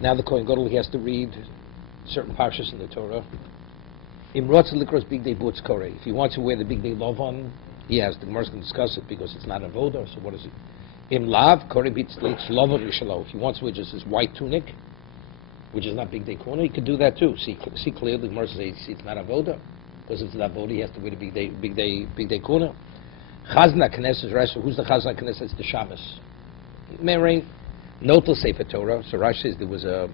Now the Kohen Gadol, he has to read certain parshas in the Torah. Im Rotz Likros Big Day Butz Korei. If he wants to wear the Big Day Lovan, he has. The Gemara can discuss it because it's not a voda. So what is it? Im Lav Korei B'Tz Lovan Rishalo. If he wants to wear just his white tunic, which is not Big Day Kuna, he could do that too. See clearly, the Gemara says it's not a voda because if it's not voda, he has to wear the Big Day Kuna. Chazna Knesset Rashi. Who's the Chazna Knesset? It's the Shabbos. Mary, Notel Sefer Torah. So Rashi says there was a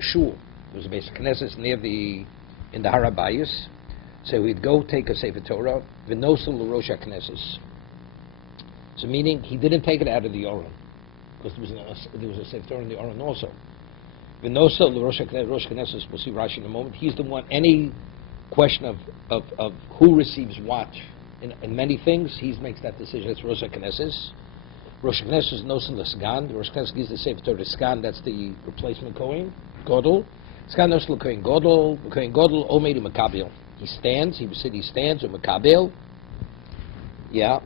shul. There was a basic Knesset near in the Harabayas. So he'd go take a Sefer Torah. V'nosel l'rosh HaKnesses. So meaning he didn't take it out of the Aron because there was a Sefer Torah in the Aron also. V'nosel l'rosh HaKnesses. We'll see Rashi in a moment. He's the one. Any question of who receives what in many things, he makes that decision. It's Rosh HaKnesses. Rosh HaKnesses is Nosel l'Sgan. Rosh HaKnesses gives the Sefer Torah Sgan. That's the replacement Kohen Gadol. Sgan Nosel l'Kohen Gadol. The Kohen Gadol Omeid Makabel. He stands. He said he stands or Makabel. Yeah.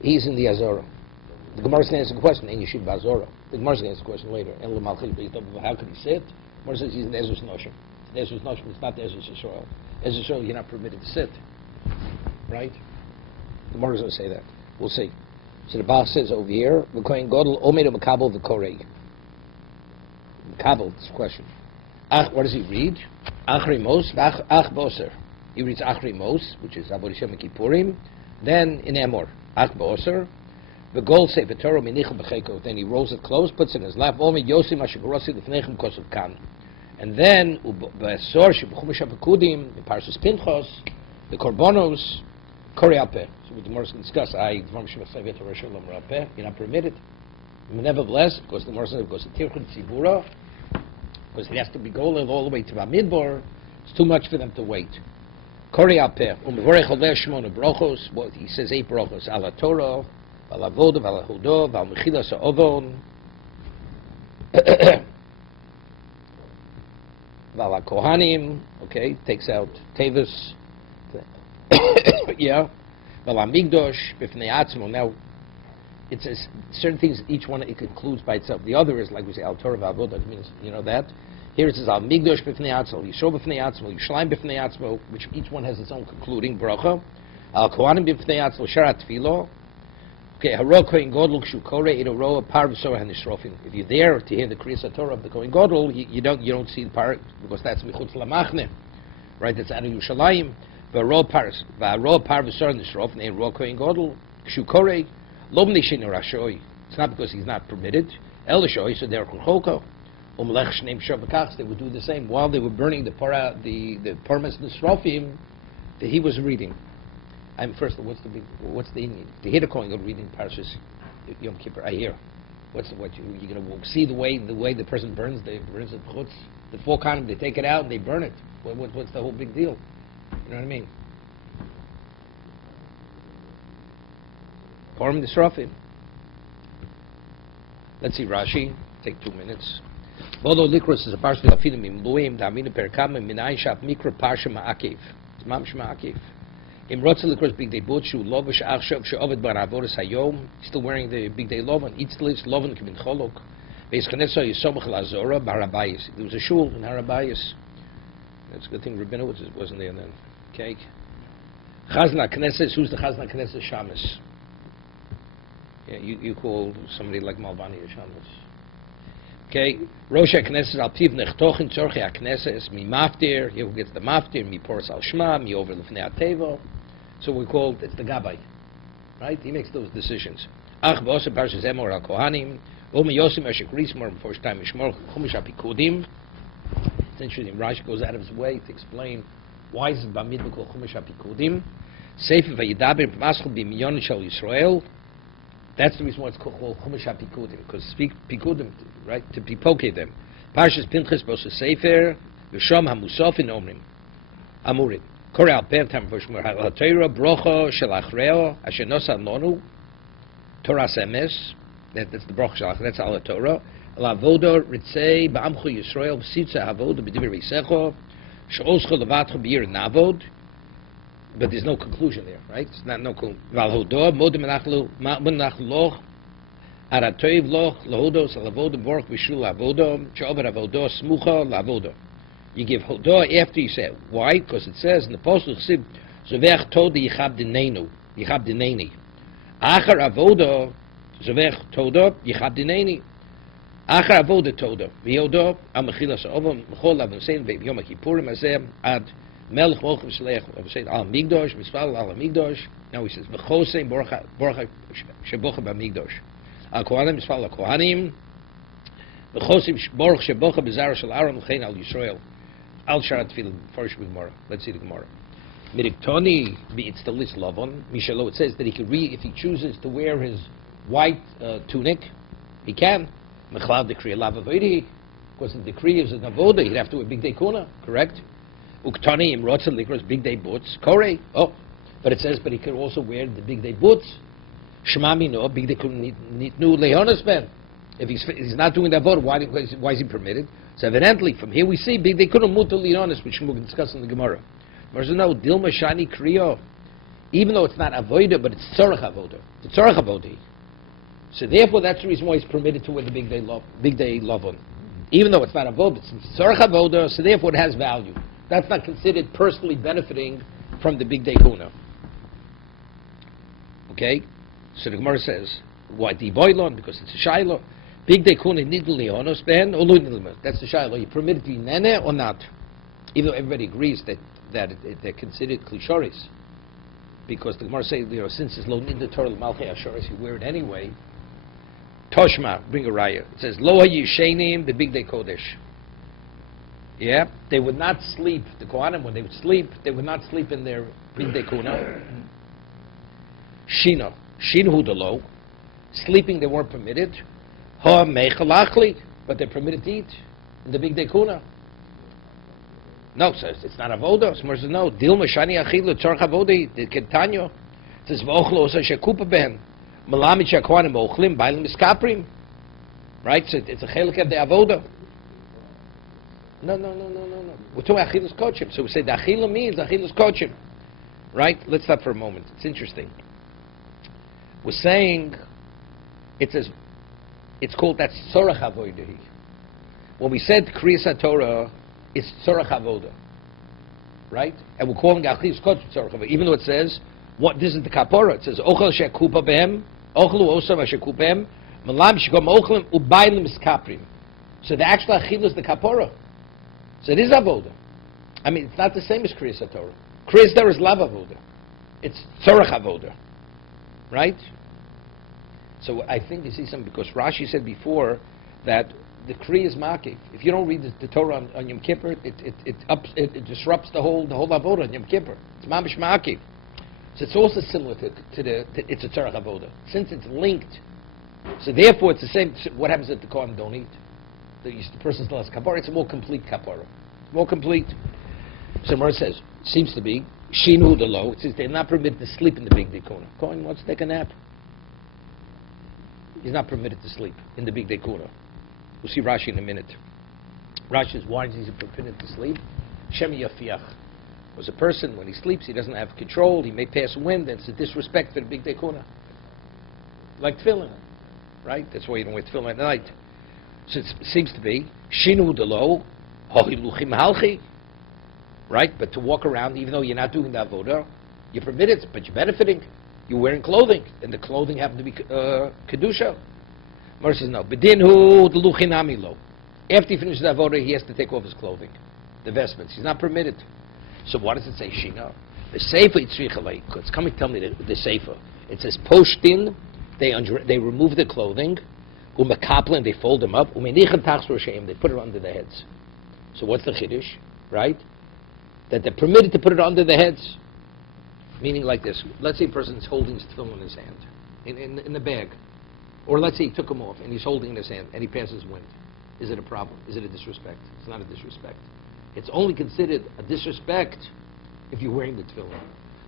He's in the Azorah. The Gemara is going to answer the question. In Yeshiva Azorah. The Gemara is going to answer the question later. How could he sit? The Gemara says he's in Ezra's Noshim. It's Ezra's Noshim. It's not the Ezra's Yisrael. Ezra's Yisrael, you're not permitted to sit. Right? The Gemara is going to say that. We'll see. So the Baal says over here, the Kohen Gadol Omeid Makabel the Korei. Makabel. This question. What does he read? Achri Mos, Ach Boser. He reads Achri Mos, which is Avodah Hashem Kippurim. Then in Emor, Ach Boser. The gold Sefer Torah Minichel Becheko. Then he rolls it close, puts it in his lap. Omeid Yosim Ashikorosi Lefnechem Kosov Kan. And then Ubesor Shebuchumash Apekudim, the parshas Pinchos, the Korbanos, Korei Alpeh. So what the Gemara can discuss. You're not permitted. Nevertheless, because the Gemara goes to Tirchut Tzibura, because it has to be going all the way to Bamidbar, it's too much for them to wait. Korei Alpeh. Umevorech Oleh Shmona Brochos. He says 8 brochos. Ala Torah, Ala Avodah, Ala Hudo, Val Mechilas Ha'ovon. Vala Kohanim, okay, takes out Tevis, yeah. Vala Migdosh, Bifnei Atzmo. Now, it says certain things, each one it concludes by itself. The other is, like we say, Al Torah V'Avodah, means, you know that. Here it says Al Migdosh Bifnei Atzmo, Yisro Bifnei Atzmo, Yishleim Bifnei Atzmo, which each one has its own concluding bracha. Al Kohanim Bifnei Atzmo, Sharat Tefilo. Okay, Haro Kohen Gadol Kshu Korei Iro Par V'Sorah HaNisrofim. If you're there to hear the Kriyas Torah of the Kohen Gadol, you don't see the par because that's Michutz Lamachne, right? That's out of Yerushalayim. V'Haro Par V'Sorah HaNisrofim. And Haro Kohen Gadol Kshu Korei Lo Mnishin Rashoi. It's not because he's not permitted. El Shoi so they're Chulchoko. Umlech Shneim Shavakachs. They would do the same while they were burning the Parmas Nisrofim that he was reading. First, what's the Indian? To hear the Kohen Gadol reading parshas Yom Kippur, I hear. You're going to see the way the person burns it chutz. The 4 column, they take it out and they burn it. What's the whole big deal? You know what I mean? Parim Nisrafim. Let's see Rashi. Take 2 minutes. Bodo Likros is a parsha Lafidim Imbuim Damina Perkam Minai Shap Mikra Parsha Ma'akiv. It's Mamsh Ma'akiv. Im Rotzel Likros Big Day Boot Shu Lovish Achshav She'ovid Bar Avodas Hayom. Still wearing the Big Day Lovan. Itzlis Lovan Kibin Cholok. Beis Knesset Yisomach Lazora Bar Habayis. There was a shul in Harabayis. That's a good thing Rabinowitz wasn't there then. Okay. Chazna Knesset. Who's the Chazna Knesset? Shamus. Yeah, you call somebody like Malvani a Shamus. Okay. Rosh HaKnesset Al Piv Nechtochen Tzorchei HaKnesset Mi Maftir. Here who gets the Maftir. Mi Poras Al Shema. Mi Over Lefnei HaTevo. So we call it's the Gabbai. Right? He makes those decisions. Ach B'osem Parshas Emor Al Kohanim. Oma Yosim Eshek Rismor first time Mishmor Chumash HaPikudim. It's interesting. Rashi goes out of his way to explain why is it Bamidbar called Chumash HaPikudim. Sefer Vayidaber P'maschel B'Minyon Shel Yisrael. That's the reason why it's called Chumash HaPikudim, because speak Pikudim, right, to pipoke them. Parshas Pinchas B'Osa Sefer V'Sham HaMusafin Omrim Amurim Korei Al Peh Tam V'Shmor HaTorah Brocha Shel Achreo Asher Nosa Lonu Torah Semes. That's the Brocha Shel Achreo. That's Al Torah. Al Avodah Ritzei Ba'amchu Yisrael B'Sitza Avodah B'Divrei Yisecho She'oscho Levatcho B'Yir Navod. But there's no conclusion there, right? It's not no Valhodah Modim Menachloch Aratoiv loch lahodos alavodo borch v'shul avodo she'over avodo smucha lavodo. You give hodah after you say it. Why? Because it says in the postal chsib zovech toda yichab dineni. Achar avoda zovech toda yichab dineni. Achar avoda toda v'yodah amachilas ovam mechol avonsein v'yom kippurim azeh ad melech mochim shlech avonsein al migdosh misfal al migdosh. Now he says v'chosein borcha shebocha b'migdosh. Al kohanim misfal al kohanim v'chosein borch shebocha b'zara shel Aaron l'chein al Yisrael. Al sharat tefillin first with Gemara. Let's see the Gemara. Miriktoni it's the list lavon. Mishalo it says that he could read if he chooses to wear his white tunic, he can. Mechlav decree lavavodi, because the decree is an avoda. He'd have to wear big day kuna, correct? Uktani imrotzel likros big day boots. Kore. Oh, but it says but he could also wear the big day boots. Shmami no big day kuna need new leonas ben. If he's not doing the avoda, why is he permitted? So evidently, from here we see they couldn't move to leonis, which we can discuss in the Gemara. No, dilma shani kriyo, even though it's not avoda, but it's tzorach avoda. It's tzorach avoda. So therefore, that's the reason why he's permitted to wear the big day lavon, even though it's not avoda. It's tzorach avoda, so therefore it has value. That's not considered personally benefiting from the big day kuna. Okay, so the Gemara says why the boilon because it's a shailo. Big day kuna nidl leonos ben or lunilma. That's the shaila. Are you permitted to be nene or not? Even though everybody agrees that they're considered klishoris, because the Gemara says since it's lo nidl Torah malchei ashoris, you wear it anyway. Toshma, bring a raya. It says lo hayishenim the big day kodesh. Yeah, they would not sleep. The kohanim when they would sleep, they would not sleep in their big day kuna. Shino delo, sleeping they weren't permitted. Ha mechalachli, but they're permitted to eat in the big day kuna. No, says it's not avoda. Smar says no. Dilma shani achilu tzarch avodi. The ketanyo it says v'ochlo osa shekupa ben malamit shakwanim ochlim bailim iskaprim. Right? So it's a chelik of the avoda. No. We're talking achilus kochim. So we say the achila means achilus kochim. Right? Let's stop for a moment. It's interesting. We're saying it says. It's called that's tzorach avoda. When we said kriyas HaTorah, it's tzorach avoda, right? And we're calling achilus kochim tzorach avoda, even though it says what this is the kapora. It says ochel shekupa behem, ochelu osam shekupa behem, malam shekom ochlim ubaylim iskaprim. So the actual achilus is the kapora. So it is avoda. I mean, it's not the same as kriyas HaTorah. Kriyas HaTorah is lav avoda. It's tzorach avoda, right? So I think you see something because Rashi said before that the Kri is makif. If you don't read the Torah on Yom Kippur, it disrupts the whole avoda on Yom Kippur. It's mamish makif. So it's also similar to it's a tzarach avoda since it's linked. So therefore, it's the same. What happens if the kohen don't eat? The person still has kapara. It's a more complete kapara. More complete. So Mar says seems to be shinu the low. It says they're not permitted to sleep in the big day kuna. Kohen wants to take a nap. He's not permitted to sleep in the big day kuna. We'll see Rashi in a minute. Rashi says, why is he permitted to sleep? Shem yafiach. Was a person, when he sleeps, he doesn't have control, he may pass wind, and it's a disrespect for the big day kuna. Like tefillin, right? That's why you don't wear tefillin at night. So it seems to be, shinu delo, hohiluchim halchi, right? But to walk around, even though you're not doing the avodah, you're permitted, but you're benefiting. You're wearing clothing, and the clothing happens to be kedusha. Mar says no. B'dinhu the luchinami lo. After he finishes the avodah, he has to take off his clothing, the vestments. He's not permitted. So what does it say, Shina? The sefer itzrichalei. It's coming to tell me the sefer. It says poshtin. They remove the clothing. Umakaplin. They fold them up. Umenichem tachs rosheim. They put it under the heads. So what's the chiddush, right? That they're permitted to put it under the heads. Meaning like this. Let's say a person's holding his tefillin in his hand, in the bag. Or let's say he took them off and he's holding in his hand and he passes wind. Is it a problem? Is it a disrespect? It's not a disrespect. It's only considered a disrespect if you're wearing the tefillin.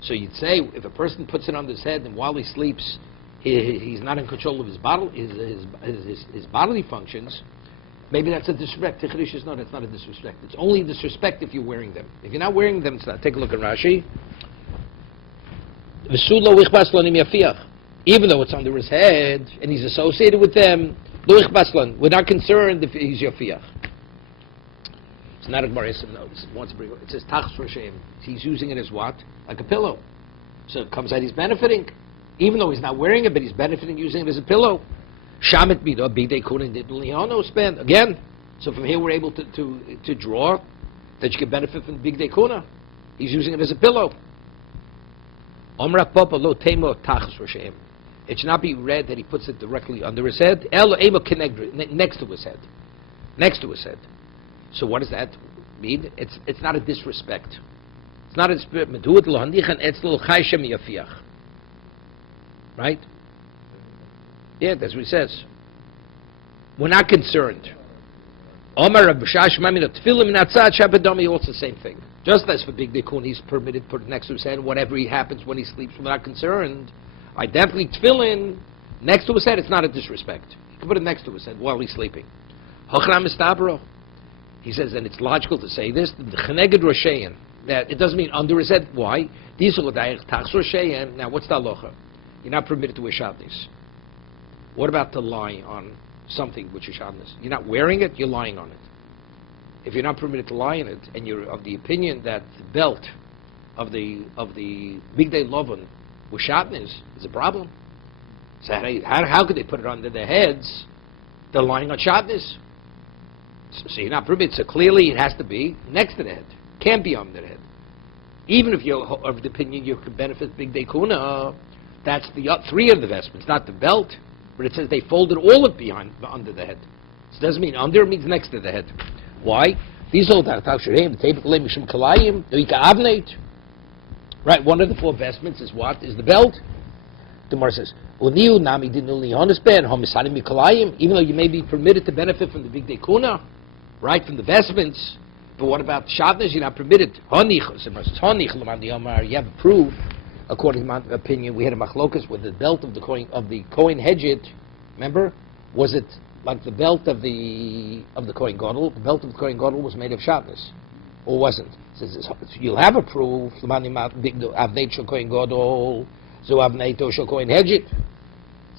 So you'd say if a person puts it on his head and while he sleeps, he's not in control of his bodily functions, maybe that's a disrespect. Tichrish is no, that's not a disrespect. It's only disrespect if you're wearing them. If you're not wearing them, it's not. Take a look at Rashi. even though it's under his head and he's associated with them. We're not concerned if he's yofiach. It's not a Gemara. No, it says tachs Rashem. He's using it as what? Like a pillow. So it comes out he's benefiting, even though he's not wearing it, but he's benefiting using it as a pillow. Shamet bido bidei kunin didliano spend again. So from here we're able to draw that you can benefit from the big kuna. He's using it as a pillow. Omra papa lo temo tachas Rashem. It should not be read that he puts it directly under his head. El emo next to his head. Next to his head. So what does that mean? It's not a disrespect. It's not a disrespect. Right? Yeah, that's what he says. We're not concerned. Omar Rabbi Shashmami tefillim natzad shabadami, also the same thing. Just as for big dekun, he's permitted to put it next to his head. Whatever he happens when he sleeps, we're not concerned. I definitely tefillin next to his head. It's not a disrespect. You can put it next to his head while he's sleeping. Hochram istabro. He says, and it's logical to say this. Cheneged roshein, that it doesn't mean under his head. Why? Now, what's the halacha? You're not permitted to wear shatnez. What about to lie on something which is shatnez? You're not wearing it. You're lying on it. If you're not permitted to lie in it, and you're of the opinion that the belt of the bigdei lovan with shatnez is a problem. So how could they put it under their heads? They're lying on shatnez. So you're not permitted. So clearly it has to be next to the head. Can't be under the head. Even if you're of the opinion you could benefit bigdei kuna, that's the three of the vestments, not the belt. But it says they folded all of behind under the head. So it doesn't mean under, it means next to the head. Why? These old right, one of the four vestments is what? Is the belt. The Gemara says, even though you may be permitted to benefit from the bigdei kuna, right, from the vestments, but what about shatnez? You're not permitted. You have a proof, according to my opinion. We had a machlokas with the belt of the Kohen Hedjit. Remember, was it like the belt of the Kohen Gadol? The belt of the Kohen Gadol was made of shatnez, or wasn't? You'll have a proof. So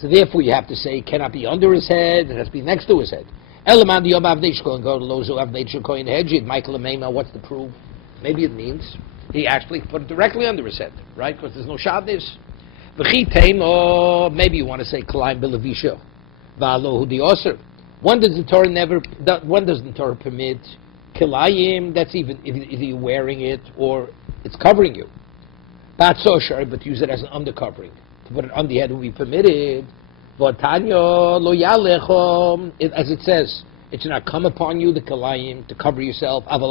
therefore, you have to say it cannot be under his head; it has to be next to his head. What's the proof? Maybe it means he actually put it directly under his head, right? Because there's no shatnez. Maybe you want to say Kalayim Bilavisha. When does the Torah permit Kilayim? That's even if you're wearing it or it's covering you. But use it as an undercovering. To put it on the head will be permitted. As it says, it should not come upon you, the Kilayim, to cover yourself. But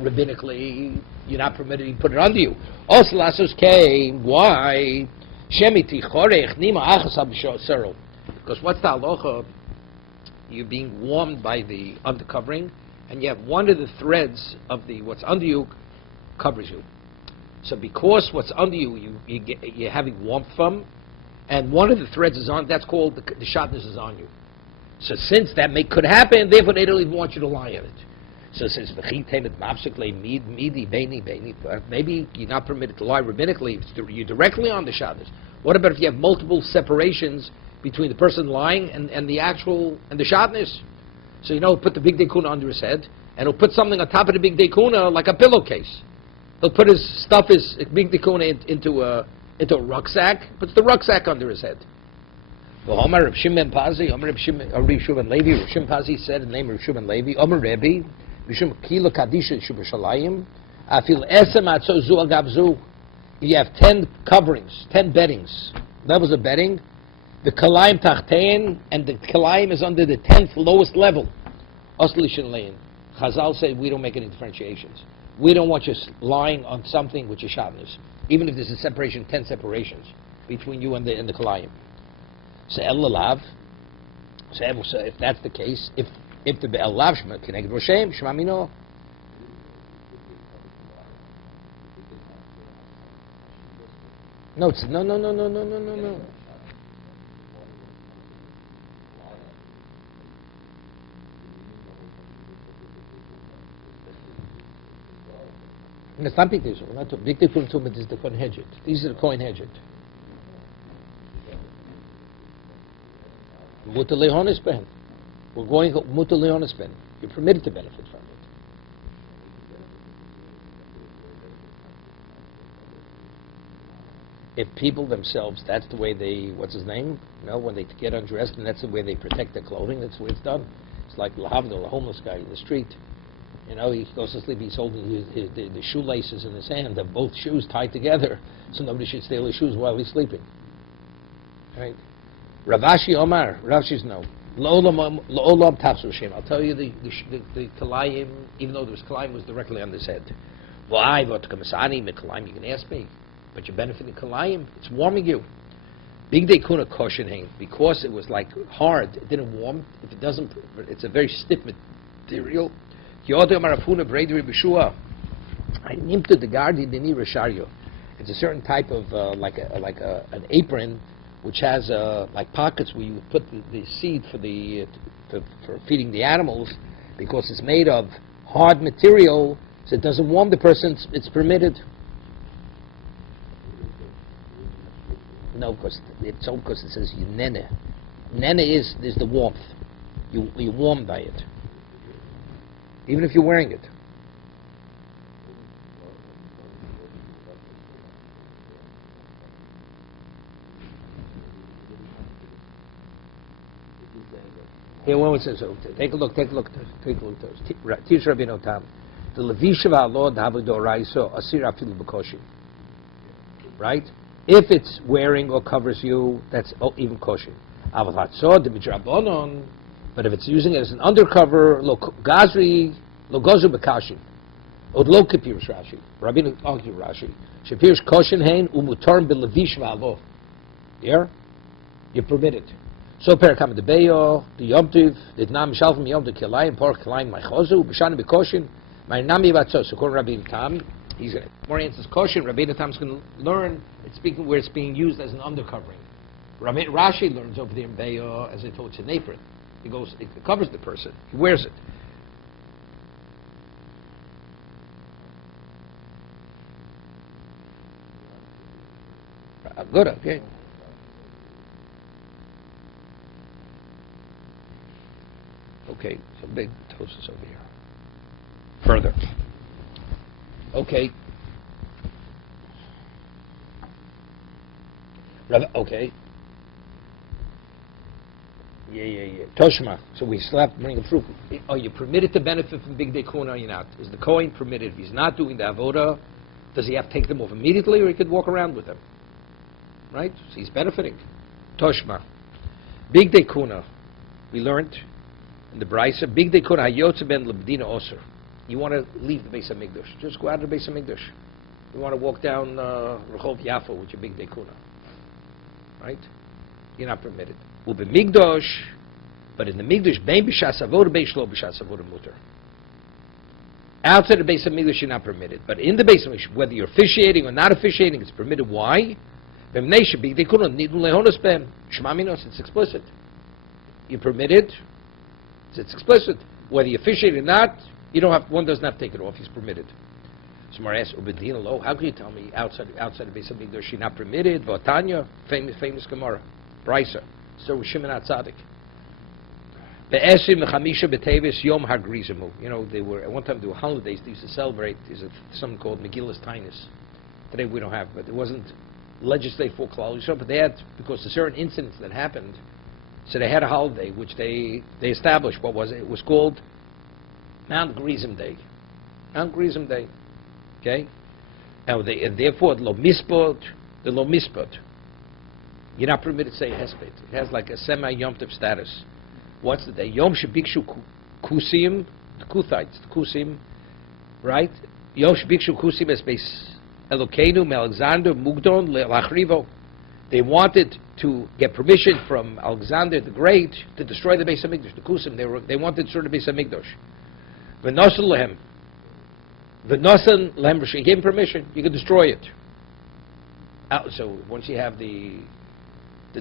rabbinically, you're not permitted to put it under you. Also, Lasos came. Why? Because what's the halacha? You're being warmed by the undercovering, and you have one of the threads of what's under you covers you. So because what's under you, you're having warmth from, and one of the threads is on, that's called the shatnez is on you. So since that could happen, therefore they don't even want you to lie on it. So it says, maybe you're not permitted to lie rabbinically, you're directly on the shatnez. What about if you have multiple separations between the person lying and the shatnez? So put the bigdei kuna under his head, and he'll put something on top of the bigdei kuna like a pillowcase. He'll put his bigdei kuna into a rucksack, puts the rucksack under his head. Omar Reb Shimon Pazi, Omar Reb Shimon Levi, Reb Shimon Pazi said in the name of Reb Shimon Levi, Omar Rebbe, Mishum Kilo Kadisha Shubashalayim, Afil Esem Atzo Zu Agabzu. You have 10 coverings, 10 beddings. That was a bedding. The Kalayim Tachtein, and the Kalayim is under the 10th lowest level. Oslishin Lein. Chazal said we don't make any differentiations. We don't want you lying on something which is shatnez, even if there's a separation, 10 separations between you and the Kalayim. So El Lalav. So if that's the case, if the El Lav Shema Keneged Roshem Shema Mino. No. And it's not big deal. We're not talking. Big deal is the coin hedged. These are the coin hedged. Mutar lehonis ben. We're going mutar lehonis ben. You're permitted to benefit from it. If people themselves, that's the way they, what's his name? When they get undressed, and that's the way they protect their clothing, that's the way it's done. It's like Lahavdil, a homeless guy in the street. He goes to sleep, he's holding the shoelaces in his hand, of both shoes tied together, so nobody should steal his shoes while he's sleeping. Right? Ravashi Omar, Ravashi's no. Lo'olam tafsu shem. I'll tell you the kalayim, even though there was kalayim, was directly on his head. Why? What kamasani mekalayim? You can ask me. But you're benefiting kalayim. It's warming you. Big day kuna koshin because it was like hard. It didn't warm. If it doesn't, it's a very stiff material. It's a certain type of like an apron which has like pockets where you put the seed for feeding the animals, because it's made of hard material, so it doesn't warm the person. It's permitted. No, because it says nene. Nene is the warmth. You're warmed by it, even if you're wearing it. Here, one says, so take a look. Teach Rabbi Notam. The Levisha v'alod havodoraiso asir afilu b'koshi. Right? If it's wearing or covers you, that's even kosher. But if it's using it as an undercover, lo gazri, lo gozu b'kashi, od lo kipirish Rashi. Rabbi argue Rashi. Shapirish koshin hein umutarm b'levish v'alo. Here, you're permitted. So perakam de beyo, the yomtiv, the nam shalfim yom de kilayim, por kilayim ma'chozu, b'shana b'koshin, ma'nami v'atzos. So according to Rabbi Tam, he's going to, more answers koshin. Rabbi Tam is going to learn. It's speaking where it's being used as an undercovering. Rashi learns over there in Beyo, as I told you, it's an apron. It covers the person. He wears it. Good, okay. Okay, so big toasters over here. Further. Okay. Okay. Yeah. Toshma. So we still have to bring a proof. Are you permitted to benefit from Big Day Kuna or you're not? Is the Kohen permitted? If he's not doing the Avodah, does he have to take them off immediately, or he could walk around with them? Right? So he's benefiting. Toshma. Big Day Kuna. We learned in the Brisa, Big Day Kuna Hayotze ben Lebdina Osir. You want to leave the Beis HaMikdash. Just go out of the Beis HaMikdash. You want to walk down Rehov Yafo with your Big Day Kuna. Right? You're not permitted. Ube Migdosh, but in the Migdosh, bein b'shas avoda, bein shlo b'shas avoda muter. Outside the Beis HaMikdash, you're not permitted. But in the Beis HaMikdash, whether you're officiating or not officiating, it's permitted. Why? It's explicit. You're permitted. It's explicit. Whether you officiate or not, one doesn't have to take it off. He's permitted. Somebody asks, how can you tell me outside the Beis HaMikdash you're not permitted? Vatanya, famous Gemara, Brisa. So Shimon HaTzadik. Be'esim Chamisha B'Tevis Yom HaGrizimu. They were at one time, there were holidays they used to celebrate. There's something called Megillas Tainus. Today we don't have, but it wasn't legislated for Klal Yisrael, but they had, because of certain incidents that happened, so they had a holiday which they established. What was it? It was called Mount Gerizim Day. Mount Gerizim Day. Okay? And therefore, the Lo Mispot. You're not permitted to say Hesped. It has like a semi-Yom Tov status. What's the day? Yom Shebikshu Kusim, the Kuthites, the Kusim, right? Yom Shebikshu Kusim es Beis Elokeinu, Alexander, Mugdon, Lachrivo. They wanted to get permission from Alexander the Great to destroy the Beis HaMikdash, the Kusim. They wanted to destroy the Beis HaMikdash. V'nosan lehem. V'nosan lehem, he gave him permission. You can destroy it. So once you have the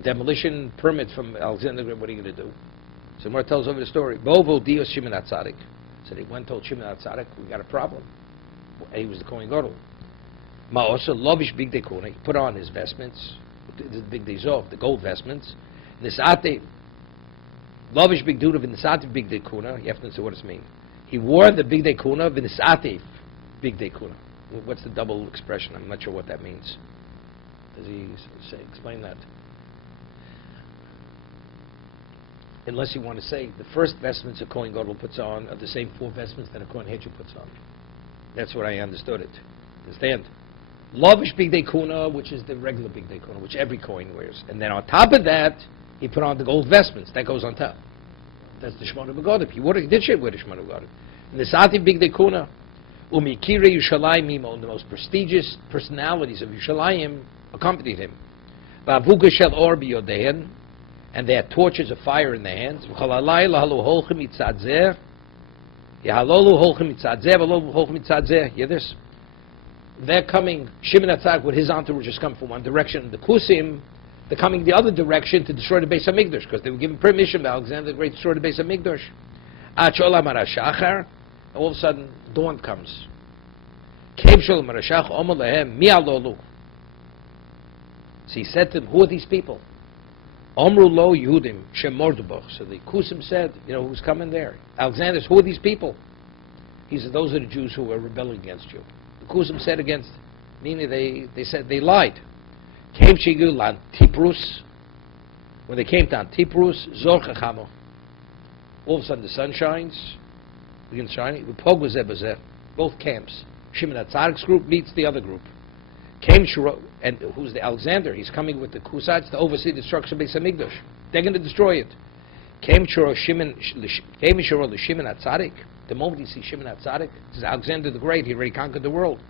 demolition permit from Alexander the Great, what are you going to do? So Gemara tells over the story. Bovo Dios Shimon HaTzadik. So they went and told Shimon HaTzadik, we got a problem. He was the Kohen Gadol. Ma'osa lovish big day kuna. He put on his vestments, the big days off, the gold vestments. Nisate lovish big dude of nisate big day kuna. You have to say what does it mean. He wore the big day kuna v'nisate big day kuna. What's the double expression? I'm not sure what that means. Does he say explain that? Unless you want to say the first vestments a Kohen Gadol puts on are the same 4 vestments that a Kohen Hedger puts on. That's what I understood it. Understand? Lavish big day kuna, which is the regular big day kuna, which every Kohen wears. And then on top of that, he put on the gold vestments. That goes on top. That's the Shemona Begodim. He did shit with the Shemona Begodim. And the Sati big day kuna, Umikire Yushalayim Imo, the most prestigious personalities of Yushalayim accompanied him. Ba'avuga shel or biyodehen, and they had torches of fire in their hands. Hear this? They're coming, Shimon HaTzadik with his entourage is coming from one direction. The Kusim, they're coming the other direction to destroy the Beis HaMikdash, because they were given permission by Alexander the Great to destroy the Beis HaMikdash. All of a sudden, dawn comes. So he said to them, who are these people? Omru lo Yehudim shem mordubach. So the Kusim said, you know, who's coming there? Alexander, who are these people? He said, those are the Jews who are rebelling against you. The Kusim said against, meaning they said they lied. Came Shigu lan Tiprus. When they came to Antiprus, Zor Chachamo. All of a sudden the sun shines, begins shining. Both camps. Shimon HaTzadik's group meets the other group. Came Shiro, and who's the Alexander? He's coming with the Kusites to oversee the destruction of Beis HaMikdash. They're going to destroy it. Came Shiro Shimon HaTzadik. The moment he sees Shimon HaTzadik, this is Alexander the Great. He already conquered the world.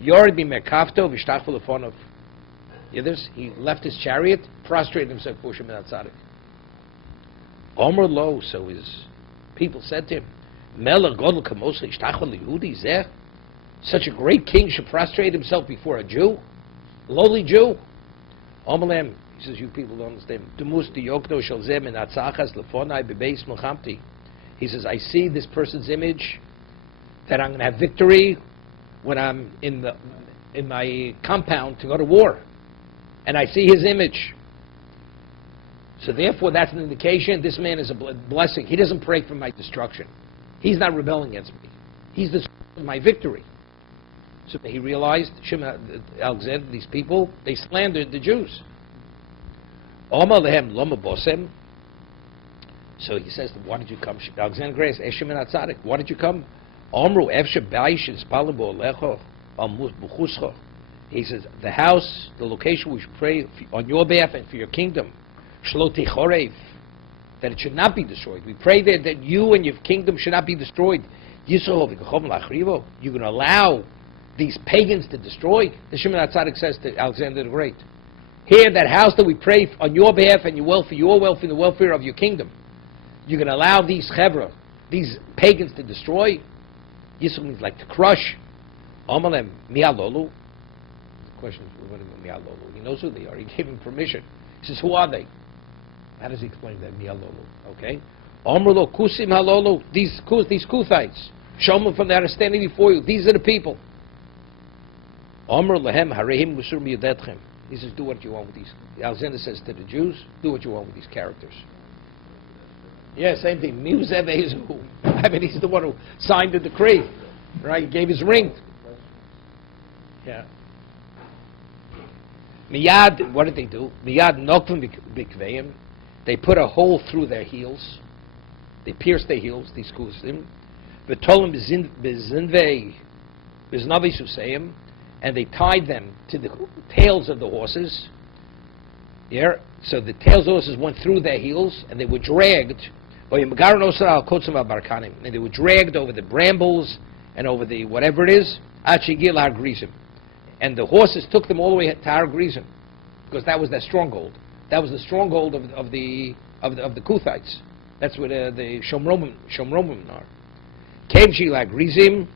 Yored b'merkavto v'shtachvu lefonov. You hear this? He left his chariot, prostrated himself before Shimon HaTzadik. Omer lo, so his people said to him, Melech Godel Kamosa Ishtachva Liyehudi Zeh. Such a great king should prostrate himself before a Jew, a lowly Jew. Omelem, he says, you people don't understand. Dumus diyokno shel zeh min atzachas lefonai bebeis melchamti. He says, I see this person's image, that I'm going to have victory when I'm in my compound to go to war, and I see his image. So therefore, that's an indication this man is a blessing. He doesn't pray for my destruction. He's not rebelling against me. He's the source of my victory. So he realized, Alexander, these people, they slandered the Jews. So he says, why did you come? Alexander Grace, Shimon HaTzadik, why did you come? He says, the house, the location we should pray on your behalf and for your kingdom, that it should not be destroyed. We pray that you and your kingdom should not be destroyed. Yisro, you're going to allow these pagans to destroy? The Shimon HaTzadik says to Alexander the Great, here, that house that we pray on your behalf and your welfare, and the welfare of your kingdom, you're going to allow these chevra, these pagans to destroy? Yisro means like to crush. Amalem mialolu. The question is, what do you mean mialolu? He knows who they are. He gave him permission. He says, who are they? How does he explain that? Mialolu. Okay. Amrlo kusim halolu. These Kuthites. Show them from there standing before you. These are the people. Amr lehem harehim musur miyadetchem. He says, do what you want with these. Alexander says to the Jews, do what you want with these characters. Yeah, same thing. Miuzev Ezu. I mean, he's the one who signed the decree. Right? He gave his ring. Yeah. Miyad, what did they do? Miyad nokvim bikveim. They put a hole through their heels. They pierced their heels, these kusim. V'tolim bezinvei biznavi suseim. And they tied them to the tails of the horses. Yeah, so the tails of the horses went through their heels, and they were dragged. And they were dragged over the brambles and over the whatever it is. And the horses took them all the way to Har Grizim, because that was their stronghold. That was the stronghold of the Kuthites. That's where the Shomromim are. Came Shila Grizim.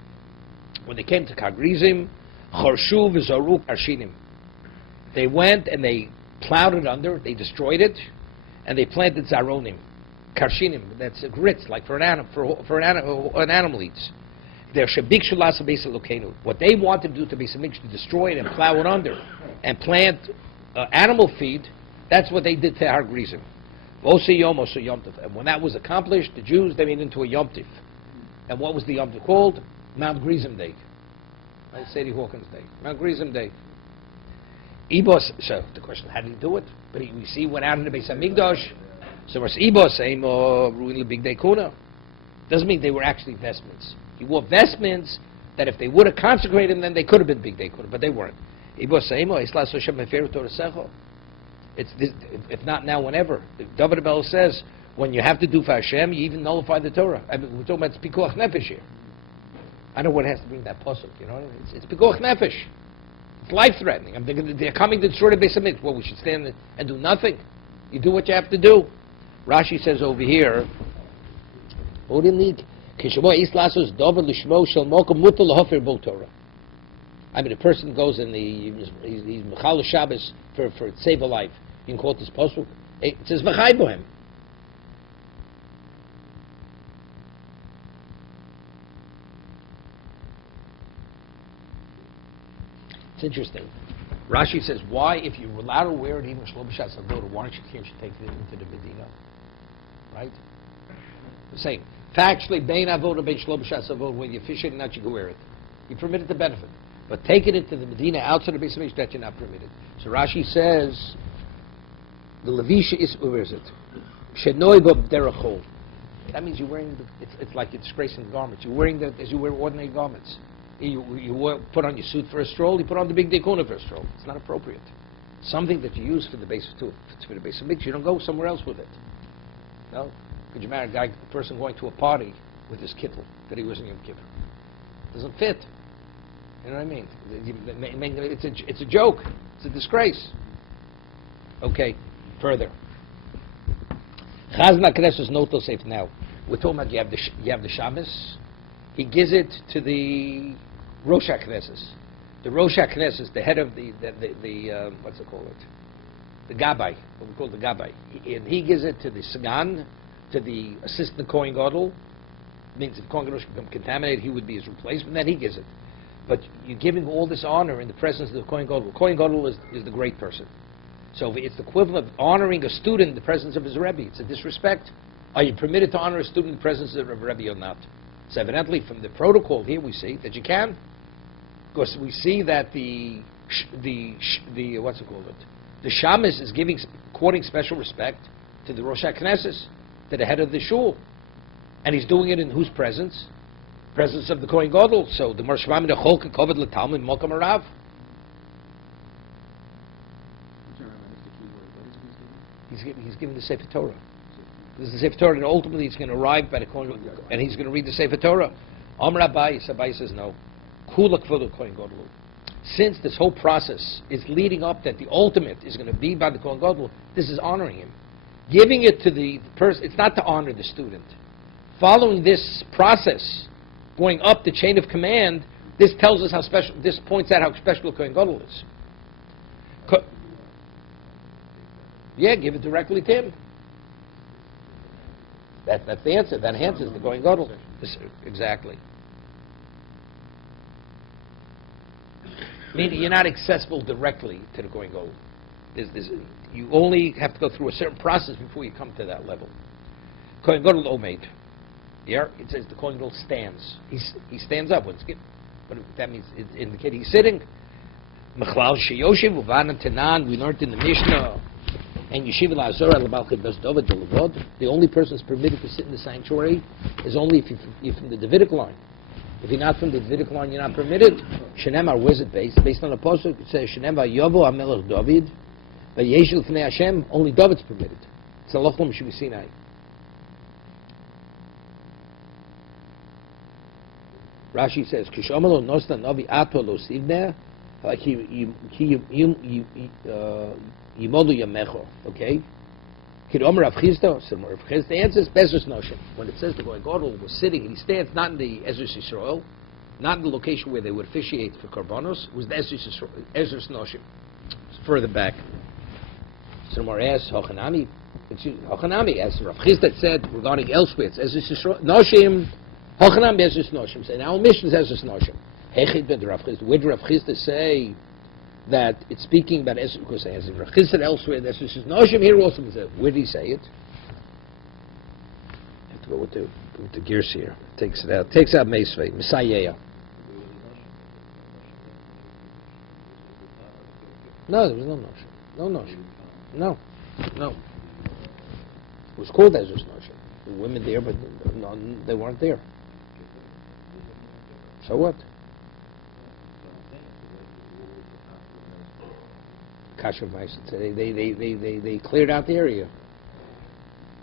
When they came to Har Grizim, Chorshu v'zaruk arshinim. They went and they plowed it under, they destroyed it, and they planted zaronim, karshinim. That's grits, like for an animal eats. Their shabik shalasa beis Elokeinu. What they wanted to do to Beis Hamikdash, to destroy it and plow it under, and plant animal feed, that's what they did to Har Gerizim. Osa Yom, Osa Yom Tov. And when that was accomplished, the Jews, they made it into a Yom Tiv. And what was the Yom Tov called? Mount Gerizim Day. Right? Sadie Hawkins Day. Mount Gerizim Day. Ibos, so the question, how did he do it? But we see went out in the Beis Hamikdash. So was Ibos, Ruin the Big Day Kuna. Doesn't mean they were actually vestments. He wore vestments that if they would have consecrated them, then they could have been Big Day Kuna, but they weren't. Ibos, it's this, if not now, whenever. David Abel says, when you have to do for Hashem, you even nullify the Torah. I mean, we're talking about Pikuach Nefesh here. I know what has to bring that pasuk, you know? It's Pikuach Nefesh. It's life-threatening. I'm thinking they're coming to destroy the Beis Hamikdash. Well, we should stand and do nothing. You do what you have to do. Rashi says over here, I mean, a person goes and he's Mechal Shabbos for save a life. You can quote this pasuk. It says V'chai bohem. It's interesting. Rashi says, why, if you're allowed to wear it even Shlo B'Shas Avoda, why can't you take it into the Medina? Right? The same. Factually, Bein Avoda, Bein Shlo B'Shas Avoda, when you fish it and not, you can wear it. You're permitted to benefit. But taking it to the Medina outside of Beis Hamikdash, that you're not permitted. So Rashi says, the Levisha is, where is it? Shenoi derechol. That means you're wearing, it's like you're disgracing the garments. You're wearing as you wear ordinary garments. You put on your suit for a stroll, you put on the big day kuna for a stroll. It's not appropriate. Something that you use for the base of for the base of mix, you don't go somewhere else with it. No? Could you marry a person going to a party with his kittel that he was in Yom Kippur? Doesn't fit. You know what I mean? It's a joke. It's a disgrace. Okay, further. Chazna Knesset noto safe now. We're talking about you have the Shabbos. He gives it to the Rosh HaKnesses. The Rosh HaKnesses, the head of the what's it called? The Gabbai, what we call the Gabbai. And he gives it to the Sagan, to the assistant Kohen Gadol. Means if Kohen Gadol should become contaminated, he would be his replacement. Then he gives it. But you're giving all this honor in the presence of the Kohen Gadol. Kohen Gadol is the great person. So it's the equivalent of honoring a student in the presence of his Rebbe. It's a disrespect. Are you permitted to honor a student in the presence of a Rebbe or not? So evidently from the protocol here we see that you can. Because we see that the what's it called? The Shabbos is according special respect to the Rosh HaKnesses, to the head of the shul. And he's doing it in whose presence? Presence of the Kohen Gadol. So the Marshvam the Chol Kavod LeTalmud Mokam Arav. He's giving the Sefer Torah. This is the Sefer Torah, and ultimately he's going to arrive by the Kohen Gadol, and he's going to read the Sefer Torah. Amr Abai says no. Kula Kavod Kohen Gadol. Since this whole process is leading up that the ultimate is going to be by the Kohen Gadol, this is honoring him. Giving it to the person, it's not to honor the student. Following this process, going up the chain of command, this tells us how special, this points out how special the Kohen Gadol is. Yeah, give it directly to him. That's the answer. That answers the Kohen Gadol. Exactly. Meaning you're not accessible directly to the Kohen Gadol. You only have to go through a certain process before you come to that level. Kohen Gadol Omeid. Yeah, it says the Kohen Gadol stands. He stands up. What that means, it indicates he's sitting. Mechlal sheyoshev uvanan tenan. We learned in the Mishnah. And Yeshiva La'azor al-Balchid Bas David Delavod, the only person who's permitted to sit in the sanctuary is only if you're from the Davidic line. If you're not from the Davidic line, you're not permitted. Shenemar, where's it based? Based on a pasuk, it says Shenemar Yovo HaMelech David, but Yeshil Fnei Hashem, only David's permitted. It's a Lochlum Shivi Sinai. Rashi says, Kishomalo Nostan Navi Ato Lo Sivneh, like Yimodu Yamecho, okay? Kid Omer Rav Chisda, similar. The answer is Bezos Noshim. When it says the Kohen Gadol was sitting, and he stands not in the Ezras Yisrael, not in the location where they would officiate for Karbanos, it was the Ezras Noshim. It's further back. Somewhere asks Hochanami, as Rav Chisda said regarding elsewhere, it's Ezras Yisrael. Noshim, Hochanam Bezus Noshim. And our mission says Bezus Noshim. Hechid ben Rav Chisda. Where did Rav Chisda say that it's speaking about Bezus? Because as Rav Chisda elsewhere, that's Bezus Noshim. Here also, where did he say it? I have to go with the gears here. Takes it out. Takes out Meisvei. Messiah. No, there was no Noshim. No Noshim. No. It was called Bezus Noshim. The women there, but no, they weren't there. So what? Kasha Weiss. They cleared out the area.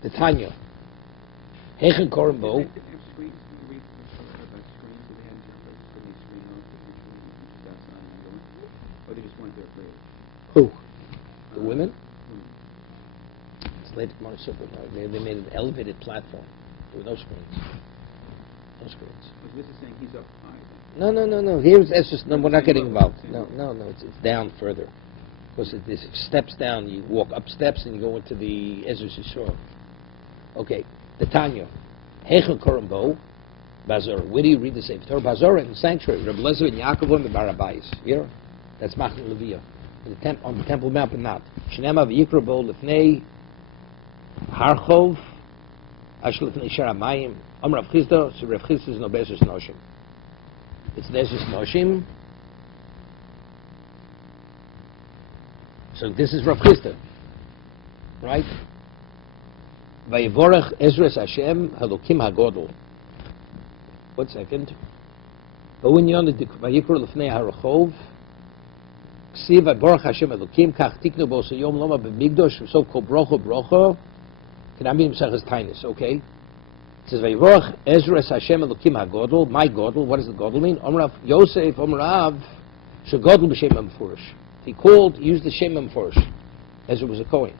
The Tanya. Hechen Korenbo. Who? The women? It's late They made an elevated platform. There were no screens. No screens. But this is saying he's up high. No. That's just no. We're not getting involved. No. It's down further, because it steps down. You walk up steps and you go into the Ezra's Yisro. Okay, the Tanya, Hechel Korambo, Bazor. Where do you read the same Torah? Bazor in the sanctuary. Reb Lezer and Yaakov and the Barabayis. Here, that's Machne Leviyah. On the Temple Mount, and not. Shnema v'yikra bo lefnei harchov ashel lefnei sharamayim. Rav Chisda, so Rav Chisda is no Bezus Noshim. It's Bezus Noshim. So this is Rav Chisda, right? Vayivorach Ezras Hashem Halokim Hagodol. 1 second. But when you're on the Vayikra lefnei harchov, Ksiv Vayivorach Hashem Halokim Kach Tiknu Bo Seyom Loma B'Migdosh So-called Brocho. Can I mean Mesechus Tainus? Okay. It says, Vayivorach Ezra Hashem Elokim HaGodol. My Godol. What does the Godol mean? Omrav Yosef Omrav Shegodol B'Shem HaMfurish. He used the Shem HaMfurish. Ezra was a Kohen.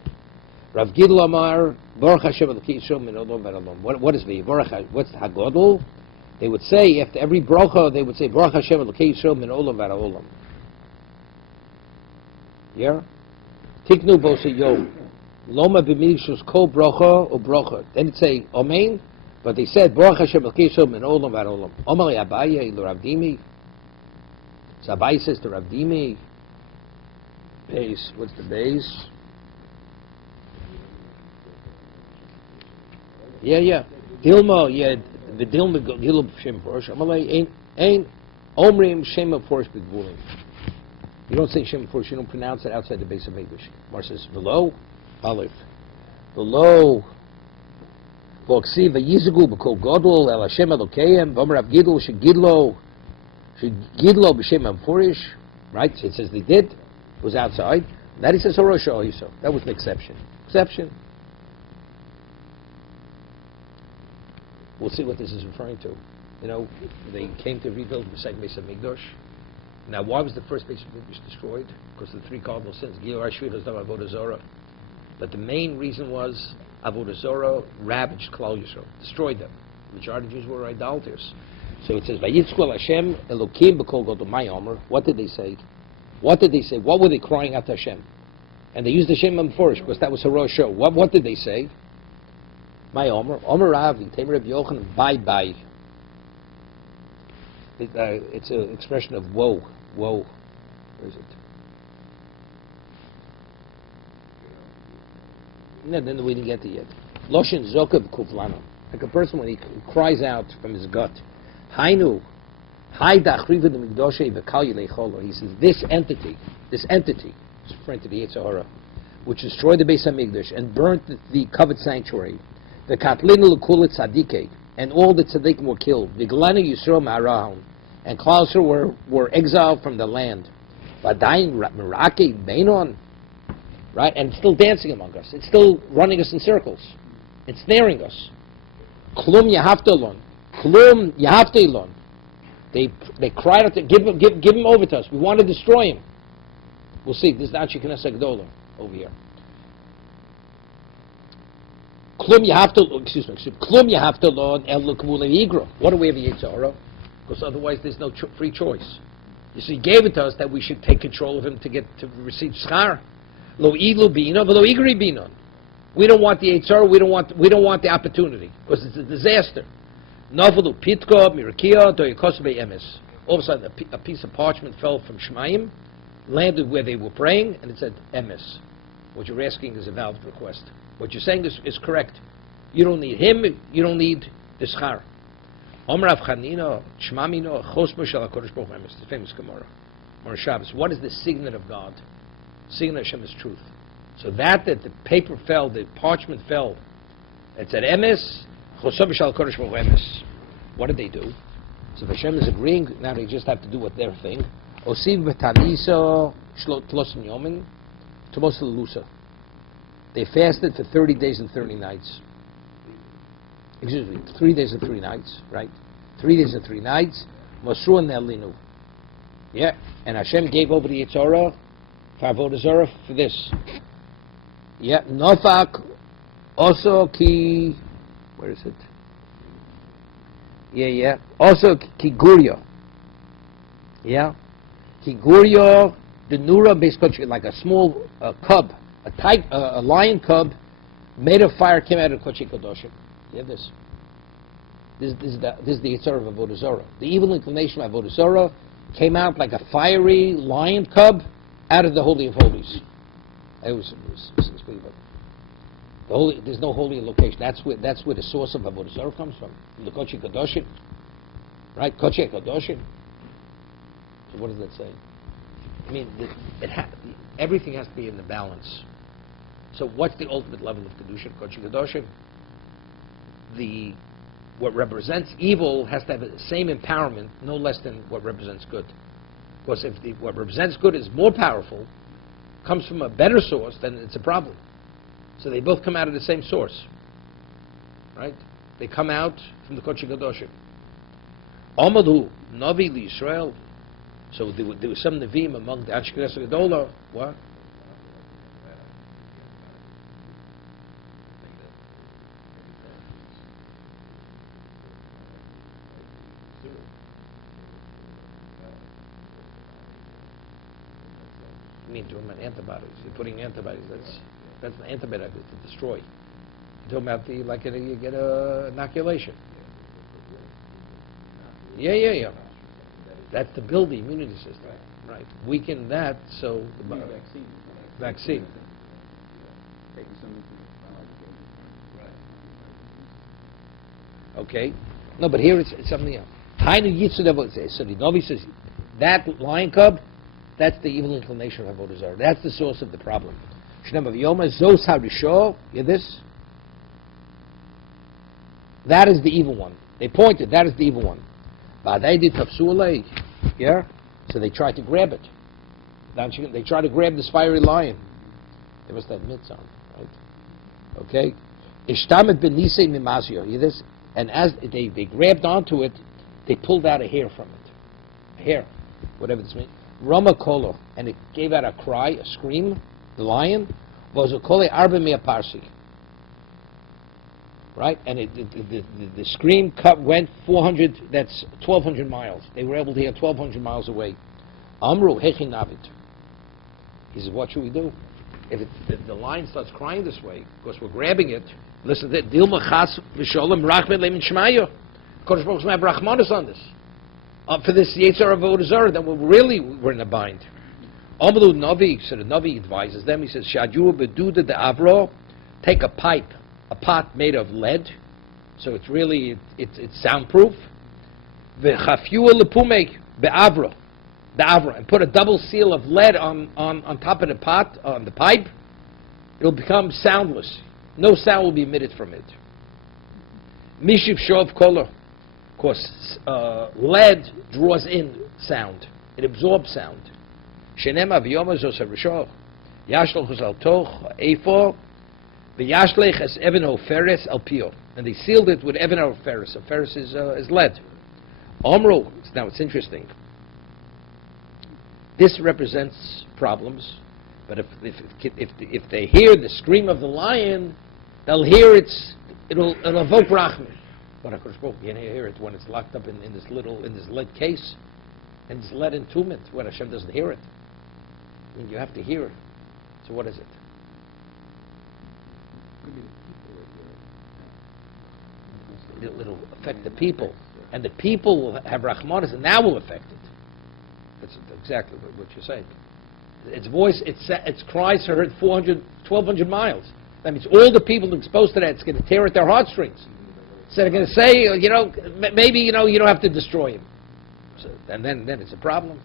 Rav Gidl Amar Baruch Hashem Elokim Yisro Min Odom V'Alom. What is Vayivorach? What's HaGodol? They would say, after every bracha, they would say, Baruch Hashem Elokim Yisro Min Odom V'Alom. Yeah? Tiknu Bo Seyom. Loma b'mishus kol brocha or brocha. Then it say Amen, but they said Baruch Hashem Elkeisom min olam var olam. Omar Abaye l'Ravdimi. So Abaye says to Ravdimi. Base. What's the base? Yeah. Dilma. Yeah. The Dilma Gilub Shem Forosh. Amalei ain't Omrim Shem Forosh b'Gvulim. You don't say Shem Forosh. You don't pronounce it outside the base of English. Mar says below. Aleph. Below. V'oksiv v'yizgu b'kol godol el Hashem Elokeim v'omrav gidol shegidlo b'shem hamfurish. Right? It says they did. It was outside. That he says Horosh Ohiso. That was an exception. We'll see what this is referring to. You know, they came to rebuild the second base of Mikdash. Now, why was the first base of Mikdash destroyed? Because of the three cardinal sins. Gilur Hashvit Hasdam Avodah Zorah. But the main reason was Avodah Zorah ravaged Klal Yisrael, destroyed them. The majority of Jews were idolaters. So it says, Vayitzku Hashem Elokim b'kol godol my Omer. What did they say? What were they crying out to Hashem? And they used the Shem Meforish because that was Horosh show. What did they say? My Omer. Omer Rav, Tamer Reb Yochanan, bye. It's an expression of woe. Where is it? No, then we didn't get to it yet. Loshin Zokav Kuvlana. Like a person when he cries out from his gut. Hainu. He says, this entity, it's referring to the Yetzer Hara, which destroyed the Beis HaMikdash and burnt the covered sanctuary. The Katlinu L'Kulit Tzadikei, and all the tzaddikim were killed. V'glanu Yisro Ma'arahon, and Klal Yisrael were exiled from the land. V'adayin Merake Beinon, right? And it's still dancing among us. It's still running us in circles. It's snaring us. Klum Yahavtalon. Klum Yahavtalon. They cried out to give him over to us. We want to destroy him. We'll see. This is Anshe Knesset Gdola over here. Klum Yahavtalon El L'Kvulei Yigra. What do we have a Yetzer Hara? Because otherwise there's no free choice. You see, he gave it to us that we should take control of him to receive schar. Lo ilu bina, v'lo igri bina. We don't want the Yetzer Hara. We don't want the opportunity because it's a disaster. Novalu Pitko, Mirakia, Doyakosbe Emes. All of a sudden, a piece of parchment fell from Shemaim, landed where they were praying, and it said Emes. What you're asking is a valid request. What you're saying is correct. You don't need him, you don't need the schar. Omer Rav Chanina, Shmamino, Chosmo Shel HaKadosh Baruch Hu Emes, the famous Gemara. Mar Shabbos. What is the signet of God? Signet of Hashem is truth. So that the paper fell, the parchment fell, it said Emes, Chosmo Shel HaKadosh Baruch Hu Emes. What did they do? So if Hashem is agreeing, now they just have to do what their thing. Osiv B'Tanisa Shlot Tlosim Yomin, Tomos Lusa. They fasted for 30 days and 30 nights. Excuse me, 3 days and 3 nights, right? 3 days and 3 nights. Masru and Elinu. Yeah, and Hashem gave over the Yitzhara for Avodah Zarah for this. Yeah, Nofak also ki. Where is it? Yeah. Also Kigurio. Yeah, Kigurio, the Nura basically like a small cub, a lion cub made of fire came out of Kodesh Kodoshim. You have this. This is the Yitzhar of Avodah Zarah. The evil inclination of Avodah Zarah came out like a fiery lion cub out of the Holy of Holies. I was speaking about the holy. There's no holy location. That's where the source of Avodah Zarah comes from the Kodesh Kodoshim, right? Kodesh Kodoshim. So what does that say? I mean, everything has to be in the balance. So what's the ultimate level of Kedusha, Kodesh Kodoshim? What represents evil has to have the same empowerment, no less than what represents good. Because if what represents good is more powerful, comes from a better source, then it's a problem. So they both come out of the same source, right? They come out from the Kodesh Kodoshim. Amadu Navi Yisrael. So there was some Nevi'im among the Anshe Knesset Gedolah. What? I mean, talking about antibodies. You're putting antibodies. That's an antibiotic to destroy. You're talking about you get a inoculation. Yeah. That's to build the immunity system, right? Weaken that, so the vaccine. Okay, no, but here it's something else. So the Novi says that lion cub, that's the evil inclination of Avodah Zarah. That's the source of the problem. Daf Yomi Zos HaRishon. Hear this? That is the evil one. They pointed. That is the evil one. Yeah? So they tried to grab it. They tried to grab this fiery lion. They must have mitts on, right? Okay? Ishtamet ben Nisei mimazio. Hear this? And as they grabbed onto it, they pulled out a hair from it. A hair. Whatever this means. Rama Kolo. And it gave out a cry, a scream. The lion was a Kole Arba Mea Parsi. Right? And the scream went 400, that's 1,200 miles. They were able to hear 1,200 miles away. Amru Hechin Navid. He says, what should we do? If the lion starts crying this way, because we're grabbing it, listen to it. Dilma Chas V'Sholem Rachmed Lemin Shemayo. Kodesh Baruch Hu have Rachmanis on this. For this Yitzhar of Avodah Zarah, then we're in a bind. Amru Navi, so the Navi advises them, he says, Shadyu Beduda de Avro, take a pot made of lead, so it's really it's soundproof. V'chafyu lepume be'avra, and put a double seal of lead on top of the pot, on the pipe. It'll become soundless. No sound will be emitted from it. Mishiv shov kola, of course, lead draws in sound. It absorbs sound. Shenem aviyoma zos harishon, yashloch al toch eifo. And they sealed it with Even HaFeres. Feres is lead. Omro. Now it's interesting. This represents problems, but if they hear the scream of the lion, they'll hear it'll evoke Rachman. But of course, you can't hear it when it's locked up in this lead case, and this lead entombment. When Hashem doesn't hear it, I mean, you have to hear it. So what is it? it'll affect the people, and the people will have Rahmanis, and that will affect it. That's exactly what you're saying. Its voice, its cries are heard 1,200 miles. That means all the people exposed to that, it's going to tear at their heartstrings. So they're going to say, maybe, you don't have to destroy him. So, and then it's a problem.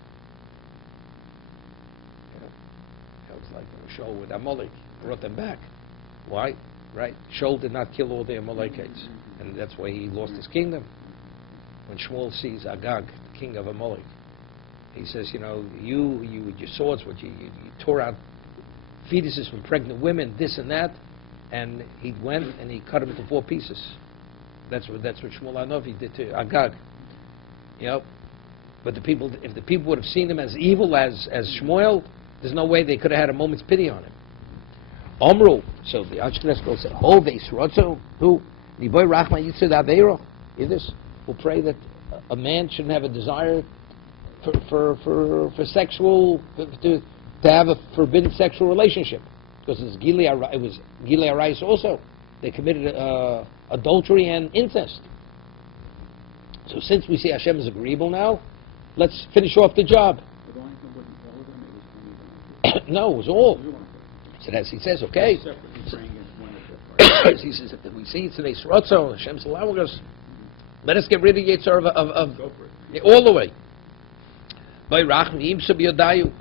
It's like a show with Amalek, brought them back. Why? Right? Shaul did not kill all the Amalekites, and that's why he lost his kingdom. When Shmuel sees Agag, the king of Amalek, he says, you with your swords, you tore out fetuses from pregnant women, this and that, and he went and he cut him into 4 pieces. That's what Shmuel Anovi did to Agag. But if the people would have seen him as evil as Shmuel, there's no way they could have had a moment's pity on him. Omru, so the Ashkenaz girl said, "Ho ve'isrotzo hu niboy rachma yitzed aveiro." Yiddish will pray that a man shouldn't have a desire for sexual to have a forbidden sexual relationship, because it was Gilei Arayis also. They committed adultery and incest. So since we see Hashem is agreeable now, let's finish off the job. No, it was all. So as he says, okay. He says, if we see today Srotzo, Hashem's allowing us, let us get rid of Yitzhar of all the way. By Rachmim Shabiyadayu.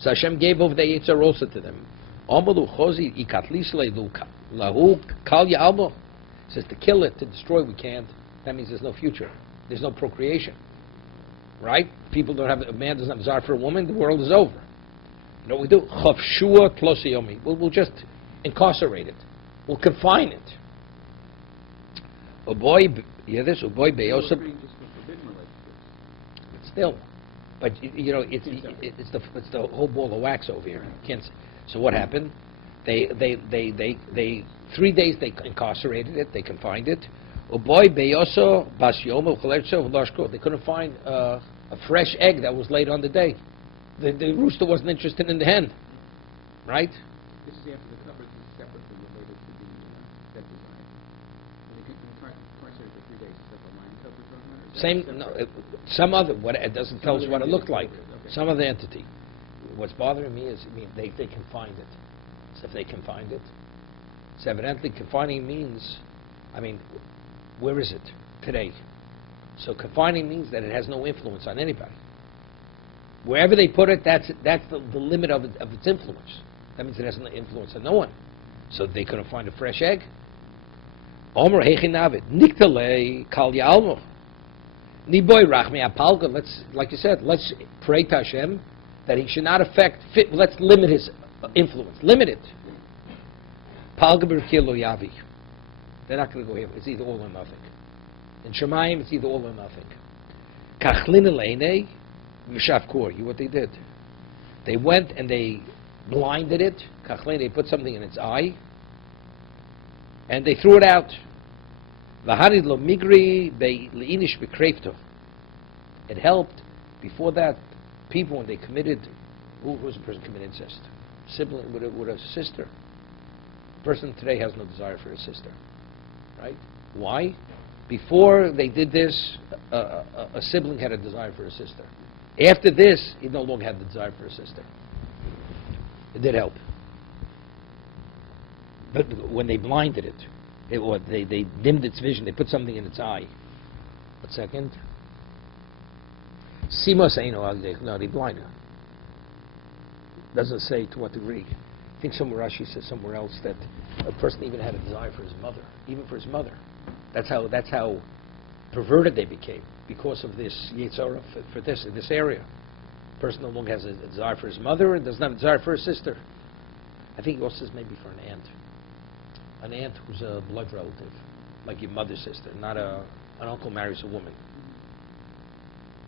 So Hashem gave over the Yitzhar also to them. Amalu Chozi Ikatlis Lahu Kal Ya'almo. Says to kill it, to destroy, we can't. That means there's no future. There's no procreation. Right? People don't have, a man doesn't have a desire for a woman, the world is over. You know what we do? Chavshua Tlosiyomi. We'll just incarcerate it. We'll confine it. Uboy, hear this? Uboy Beyosab. Still. But, it's the whole ball of wax over here. So what happened? They 3 days they incarcerated it, they confined it. Uboy Beyoso Bas Yomo Chalertso V'Lashko. They couldn't find a fresh egg that was laid on the day. The rooster wasn't interested in the hen, right? This is after the cover is separately related to the dead design. And you can incarcerate for 3 days except for lion covers on there? Some other, it doesn't tell us what it looked like. Okay. Some other entity. What's bothering me is, they confined it. So if they confined it, so evidently confining means, where is it today? So confining means that it has no influence on anybody. Wherever they put it, that's the limit of its influence. That means it has no influence on no one. So they couldn't find a fresh egg. Omer hechinavet niktale kal yalmo. Niboy rachmi apalga. Like you said, let's pray to Hashem that He should not let's limit His influence. Limit it. Palga b'rkilo yavi. They're not going to go here. It's either all or nothing. In Shemayim, it's either all or nothing. Kachlin eleinei. What they did, they went and they blinded it. They put something in its eye, and they threw it out. It helped. Before that, people when they committed, who was a person committed incest? Sibling with a sister. A person today has no desire for a sister, right? Why? Before they did this, a sibling had a desire for a sister. After this, he no longer had the desire for a sister. It did help. But when they blinded it, or they dimmed its vision, they put something in its eye. One second. Simos Eino, no, they blinded. Doesn't say to what degree. I think somewhere Rashi says somewhere else that a person even had a desire for his mother, even for his mother. That's how perverted they became because of this Yitzhara for this in this area. A person no longer has a desire for his mother and doesn't have a desire for his sister. I think he also says maybe for an aunt who's a blood relative, like your mother's sister, not an uncle marries a woman.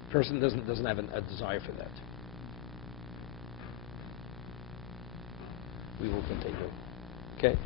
A person doesn't have a desire for that. We will continue. Okay.